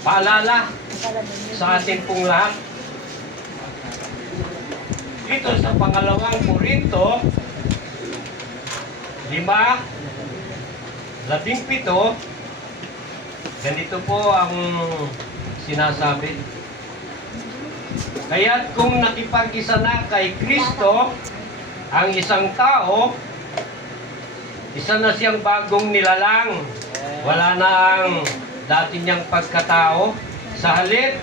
paalala sa ating pong lahat. Dito sa pangalawang Korinto 5:17, ganito po ang sinasabi. Kaya't kung nakipag-isa na kay Kristo ang isang tao, isa na siyang bagong nilalang. Wala na ang dati niyang pagkatao. Sa halip,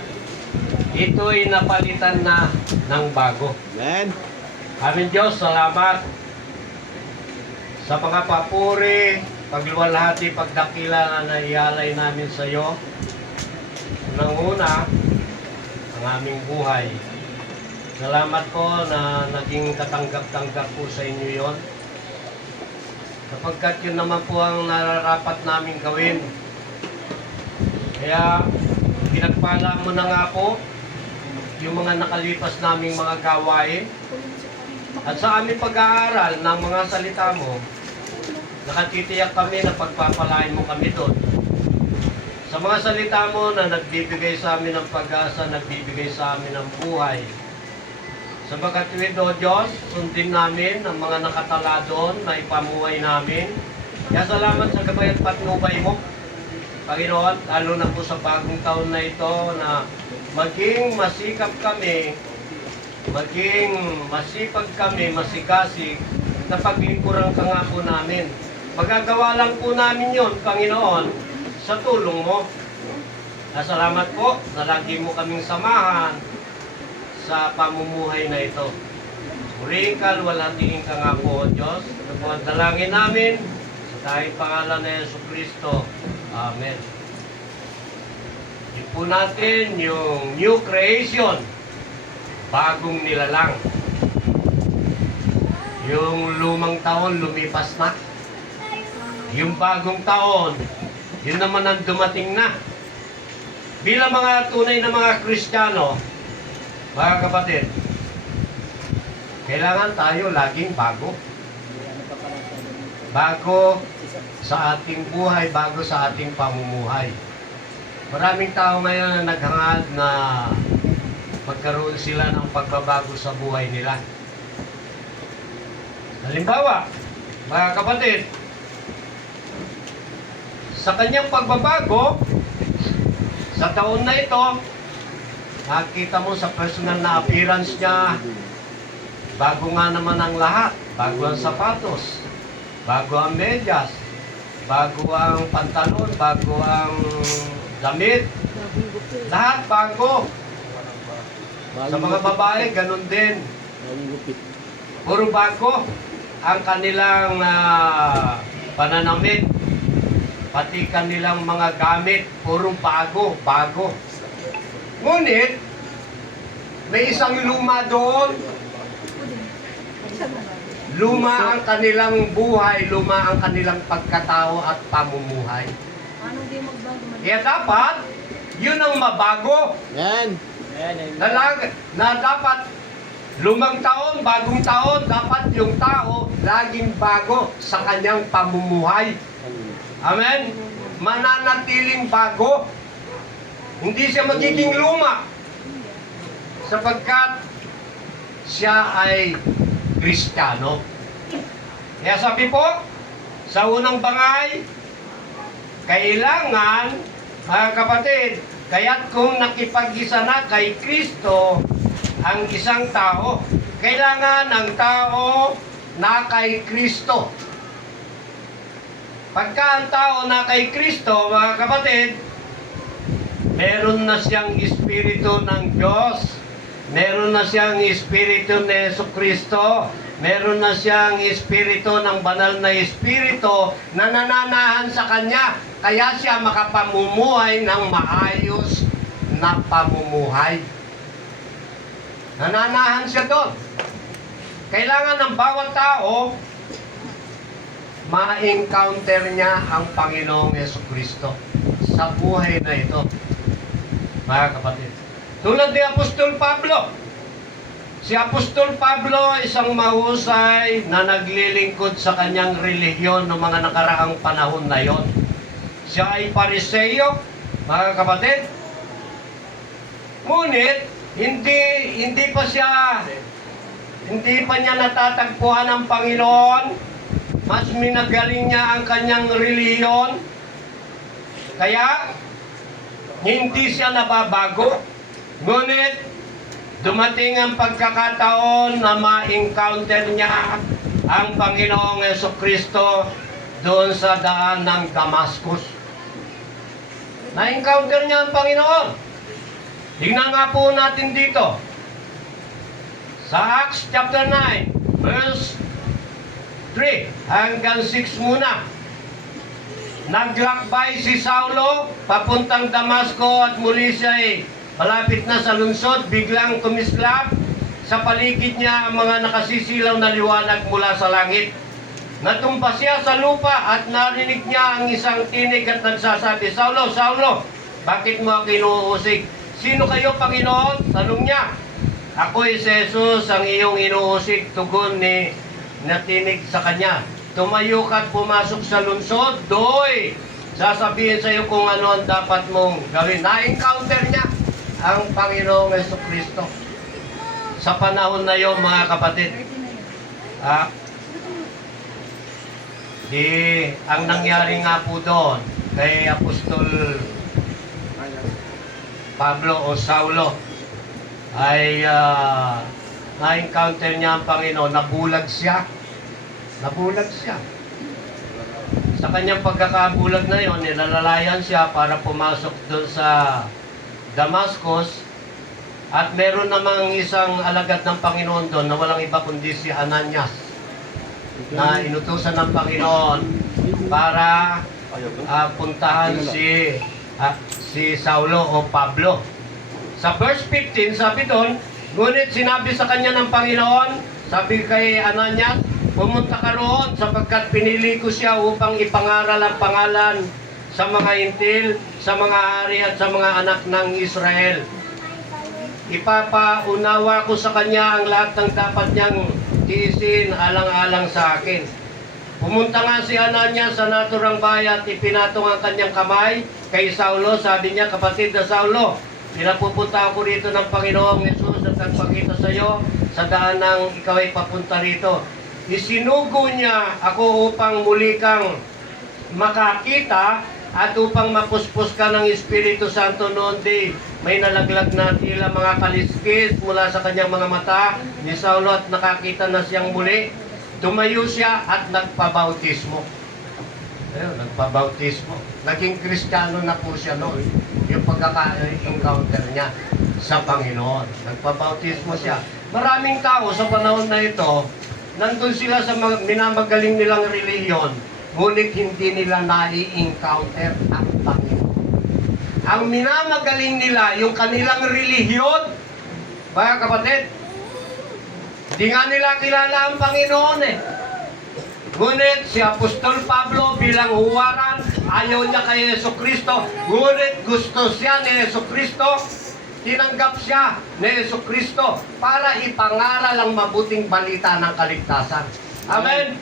ito'y napalitan na ng bago. Amen. Amin Diyos, salamat sa mga papuri, pagluwalhati, pagdakila na ialay namin sa iyo. Unang-una, ang aming buhay. Salamat po na naging katanggap-tanggap po sa inyo yon. Kapagkat yun naman po ang nararapat namin gawin. Kaya, pinagpala mo na nga po yung mga nakalipas naming mga gawain. At sa aming pag-aaral ng mga salita mo, nakatitiyak kami na pagpapalain mo kami doon. Sa mga salita mo na nagbibigay sa amin ng pag-asa, nagbibigay sa amin ng buhay. Sa pagkatuwid, O Diyos, sundin namin ang mga nakatala doon na ipamuhay namin. Kaya salamat sa gabay at patnubay mo, Panginoon, lalo na po sa bagong taon na ito na maging masikap kami, maging masipag kami, masikasig, na paglingkuran ka nga po namin. Magagawa lang po namin yon, Panginoon, sa tulong mo. Salamat po na lagi mo kaming samahan sa pamumuhay na ito. Muli ka, luwalhatiin ka nga po, O Diyos. Ito po ang dalangin namin sa tayong pangalan na Jesucristo. Amen. Yun po natin yung new creation, bagong nilalang. Yung lumang taon lumipas na. Yung bagong taon, yun naman ang dumating na. Bilang mga tunay na mga Kristiyano, mga kapatid, kailangan tayo laging bago. Bago sa ating buhay, bago sa ating pamumuhay. Maraming tao ngayon na naghangad na magkaroon sila ng pagbabago sa buhay nila. Halimbawa, mga kapatid, sa kanyang pagbabago, sa taon na ito, nakita mo sa personal na appearance niya, bago nga naman ang lahat. Bago ang sapatos, bago ang medyas, bago ang pantalon, bago ang damit. Lahat bago. Sa mga babae, ganun din. Puro bago ang kanilang pananamit. Pati kanilang mga gamit, puro bago. Ngunit, may isang luma doon. Luma ang kanilang buhay, luma ang kanilang pagkatao at pamumuhay. Kaya dapat, yun ang mabago. Amen. Na dapat, lumang taon, bagong taon, dapat yung tao laging bago sa kanyang pamumuhay. Amen? Mananatiling bago. Hindi siya magiging luma. Sapagkat siya ay Kristiyano. Kaya sabi po, sa unang bangay, kailangan, mga kapatid, kaya't kung nakipag-isa na kay Kristo ang isang tao, kailangan ang tao na kay Kristo. Pagka ang tao na kay Kristo, mga kapatid, meron na siyang Espiritu ng Diyos, meron na siyang Espiritu ni Jesucristo, meron na siyang Espiritu ng banal na Espiritu na nananahan sa Kanya, kaya siya makapamumuhay ng maayos na pamumuhay. Nananahan siya doon. Kailangan ng bawat tao ma-encounter niya ang Panginoong Jesucristo sa buhay na ito, mga kapatid. Tulad ni Apostol Pablo. Si Apostol Pablo, isang mahusay na naglilingkod sa kanyang relihiyon noong mga nakaraang panahon na yon. Siya ay Pariseo, mga kapatid. Ngunit, hindi pa niya natatagpuan ang Panginoon. Mas minagaling niya ang kanyang reliyon. Kaya, hindi siya nababago. Ngunit, dumating ang pagkakataon na ma-encounter niya ang Panginoong Jesucristo doon sa daan ng Damascus. Na-encounter niya ang Panginoon. Tingnan nga po natin dito. Sa Acts chapter 9, verse 3 hanggang 6 muna. Naglakbay si Saulo papuntang Damasco at muli siya malapit na sa lungsod, biglang kumislap sa paligid niya ang mga nakasisilaw na liwanag mula sa langit. Natumba siya sa lupa at narinig niya ang isang tinig at nagsasabi, Saulo, Saulo, bakit mo ako inuusig? Sino kayo, Panginoon? Tanong niya. Ako'y si Jesus, ang iyong inuusig. Tugon ni natinig sa kanya. Tumayo ka at pumasok sa lungsod. Doy, sasabihin sa iyo kung ano ang dapat mong gawin. Na-encounter niya ang Panginoong Jesucristo. Sa panahon na yon, mga kapatid, ang nangyari nga po doon kay Apostol Pablo o Saulo ay na-encounter niya ang Panginoon, nabulag siya. Sa kanyang pagkakabulag na yon, nilalalayan siya para pumasok doon sa Damascus. At meron namang isang alagad ng Panginoon doon na walang iba kundi si Ananias, na inutusan ng Panginoon para puntahan si Saulo o Pablo. Sa verse 15, sabi doon, ngunit sinabi sa kanya ng Panginoon, sabi kay Ananias, pumunta ka roon sapagkat pinili ko siya upang ipangaral ang pangalan sa mga intil, sa mga hari at sa mga anak ng Israel. Ipapaunawa ko sa kanya ang lahat ng dapat niyang tiisin alang-alang sa akin. Pumunta nga si Ananias sa naturang bayan at ipinatong ang kanyang kamay kay Saulo. Sabi niya, kapatid na Saulo, pinapupunta ako rito ng Panginoong Jesus at nagpakita sa iyo sa daan ng ikaw ay papunta rito. Isinugo niya ako upang muli kang makakita at upang mapuspos ka ng Espiritu Santo noon day. May nalaglag na tila mga kaliskis mula sa kanyang mga mata ni Saulo at nakakita na siyang muli. Tumayo siya at nagpabautismo. Ayun, nagpabautismo. Naging Kristiyano na po siya noon. Yung pagkaka-encounter niya sa Panginoon. Nagpabautismo siya. Maraming tao sa panahon na ito, nandun sila sa minamagaling nilang reliyon, ngunit hindi nila nai-encounter ang Panginoon. Ang minamagaling nila, yung kanilang relihiyon, mga kapatid, di nga nila kilala ang Panginoon Ngunit si Apostol Pablo bilang huwaran, ayaw niya kay Jesucristo, ngunit gusto siya ni Jesucristo, tinanggap siya ni Jesucristo para ipangaral ang mabuting balita ng kaligtasan. Amen?